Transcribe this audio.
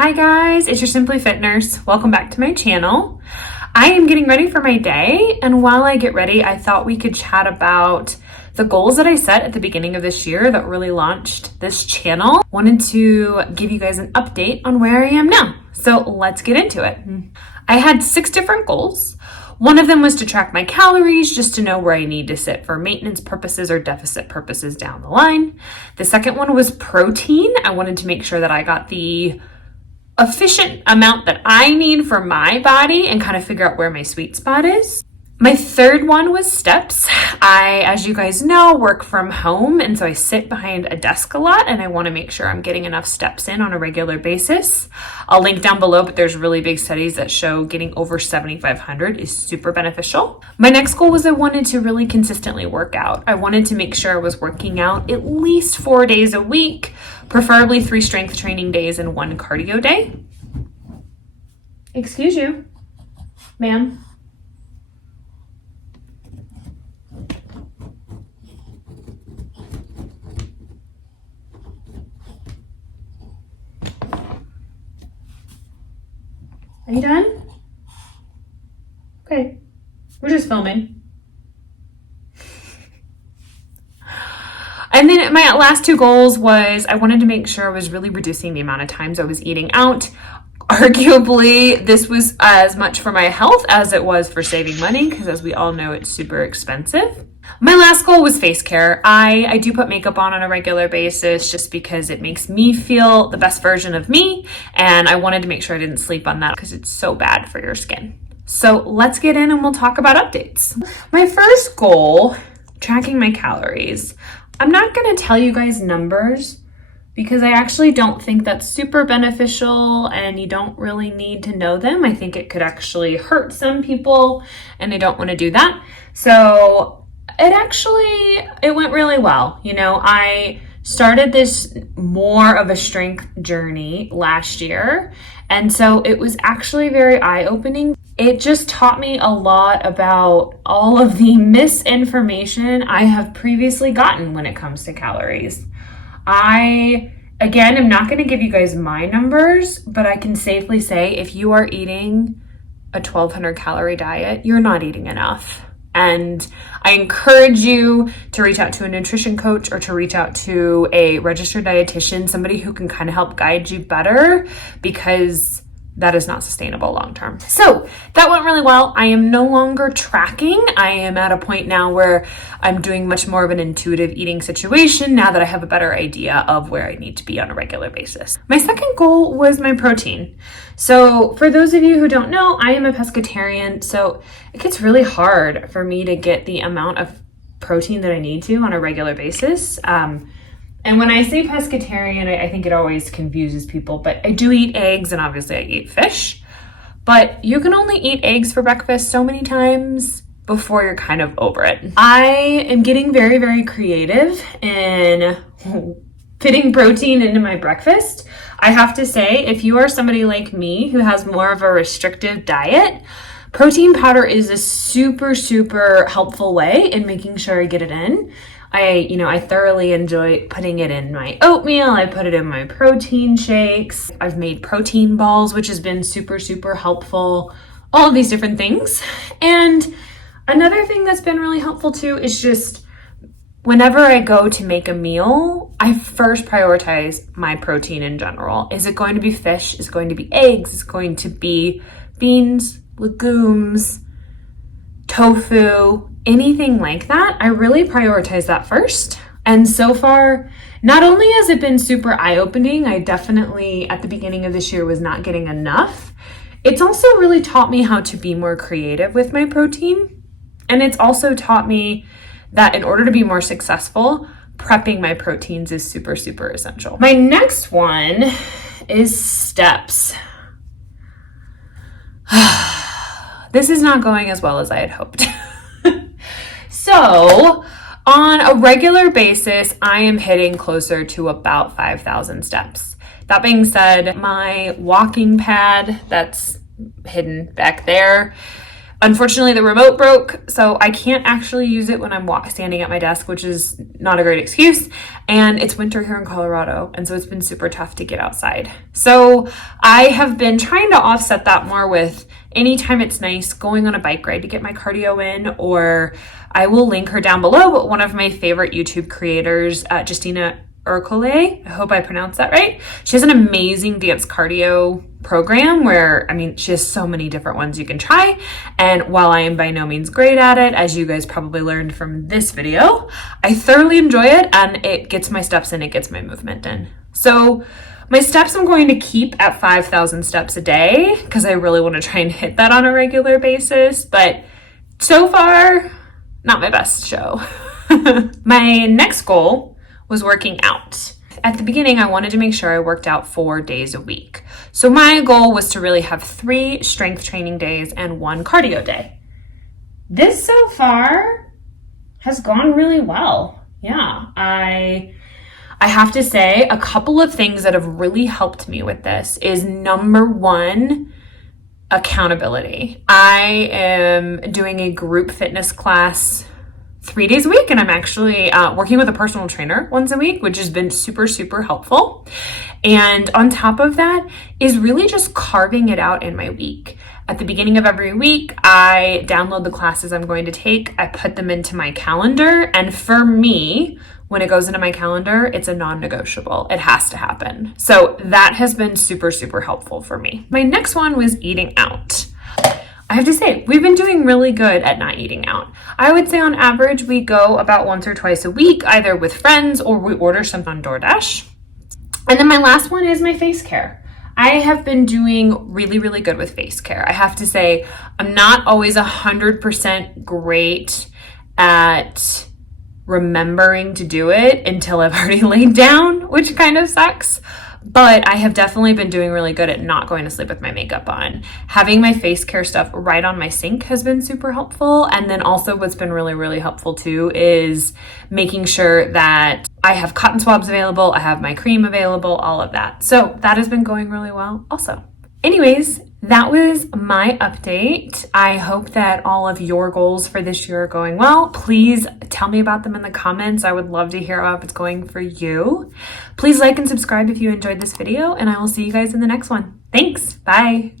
Hi guys, it's your Simply Fit Nurse. Welcome back to my channel. I am getting ready for my day, and while I get ready, I thought we could chat about the goals that I set at the beginning of this year that really launched this channel. Wanted to give you guys an update on where I am now. So let's get into it. I had 6 different goals. One of them was to track my calories just to know where I need to sit for maintenance purposes or deficit purposes down the line. The second one was protein. I wanted to make sure that I got the efficient amount that I need for my body and kind of figure out where my sweet spot is. My third one was steps. I, as you guys know, work from home, and so I sit behind a desk a lot, and I want to make sure I'm getting enough steps in on a regular basis. I'll link down below, but there's really big studies that show getting over 7,500 is super beneficial. My next goal was I wanted to really consistently work out. I wanted to make sure I was working out at least 4 days a week, preferably 3 strength training days and 1 cardio day. Excuse you, ma'am. Are you done? Okay, we're just filming. And then my last 2 goals was I wanted to make sure I was really reducing the amount of times I was eating out. Arguably, this was as much for my health as it was for saving money, because as we all know, it's super expensive. My last goal was face care. I do put makeup on a regular basis just because it makes me feel the best version of me, and I wanted to make sure I didn't sleep on that because it's so bad for your skin. So let's get in and we'll talk about updates. My first goal, tracking my calories. I'm not going to tell you guys numbers because I actually don't think that's super beneficial and you don't really need to know them. I think it could actually hurt some people and I don't want to do that. So it went really well. You know, I started this more of a strength journey last year, and so it was actually very eye-opening. It just taught me a lot about all of the misinformation I have previously gotten when it comes to calories. Again, I'm not going to give you guys my numbers, but I can safely say if you are eating a 1,200 calorie diet, you're not eating enough. And I encourage you to reach out to a nutrition coach or to reach out to a registered dietitian, somebody who can kind of help guide you better, because that is not sustainable long term. So that went really well. I am no longer tracking. I am at a point now where I'm doing much more of an intuitive eating situation now that I have a better idea of where I need to be on a regular basis. My second goal was my protein. So for those of you who don't know, I am a pescatarian, so it gets really hard for me to get the amount of protein that I need to on a regular basis. And when I say pescatarian, I think it always confuses people, but I do eat eggs and obviously I eat fish, but you can only eat eggs for breakfast so many times before you're kind of over it. I am getting very, very creative in fitting protein into my breakfast. I have to say, if you are somebody like me who has more of a restrictive diet, protein powder is a super, super helpful way in making sure I get it in. I thoroughly enjoy putting it in my oatmeal. I put it in my protein shakes. I've made protein balls, which has been super, super helpful. All of these different things. And another thing that's been really helpful too is just whenever I go to make a meal, I first prioritize my protein in general. Is it going to be fish? Is it going to be eggs? Is it going to be beans, legumes, tofu, anything like that? I really prioritize that first. And so far, not only has it been super eye-opening, I definitely at the beginning of this year was not getting enough. It's also really taught me how to be more creative with my protein. And it's also taught me that in order to be more successful, prepping my proteins is super, super essential. My next one is steps. This is not going as well as I had hoped. So on a regular basis, I am hitting closer to about 5,000 steps. That being said, my walking pad that's hidden back there, Unfortunately, the remote broke, so I can't actually use it when I'm standing at my desk, which is not a great excuse. And it's winter here in Colorado, and so it's been super tough to get outside. So I have been trying to offset that more with anytime it's nice going on a bike ride to get my cardio in, or I will link her down below, but one of my favorite YouTube creators, Justina Ercole, I hope I pronounced that right. She has an amazing dance cardio program where, I mean, she has so many different ones you can try. And while I am by no means great at it, as you guys probably learned from this video, I thoroughly enjoy it and it gets my steps in, it gets my movement in. So my steps I'm going to keep at 5,000 steps a day because I really want to try and hit that on a regular basis. But so far, not my best show. My next goal was working out. At the beginning, I wanted to make sure I worked out 4 days a week. So my goal was to really have 3 strength training days and 1 cardio day. This so far has gone really well. Yeah, I have to say a couple of things that have really helped me with this is number 1, accountability. I am doing a group fitness class 3 days a week, and I'm actually working with a personal trainer once a week, which has been super, super helpful. And on top of that is really just carving it out in my week. At the beginning of every week, I download the classes I'm going to take, I put them into my calendar, and for me, when it goes into my calendar, it's a non-negotiable. It has to happen. So that has been super, super helpful for me. My next one was eating out. I have to say, we've been doing really good at not eating out. I would say on average, we go about once or twice a week, either with friends or we order something on DoorDash. And then my last one is my face care. I have been doing really, really good with face care. I have to say, I'm not always 100% great at remembering to do it until I've already laid down, which kind of sucks. But I have definitely been doing really good at not going to sleep with my makeup on. Having my face care stuff right on my sink has been super helpful. And then also what's been really, really helpful too is making sure that I have cotton swabs available, I have my cream available, all of that. So that has been going really well also. Anyways, that was my update. I hope that all of your goals for this year are going well. Please tell me about them in the comments. I would love to hear how it's going for you. Please like and subscribe if you enjoyed this video, and I will see you guys in the next one. Thanks. Bye.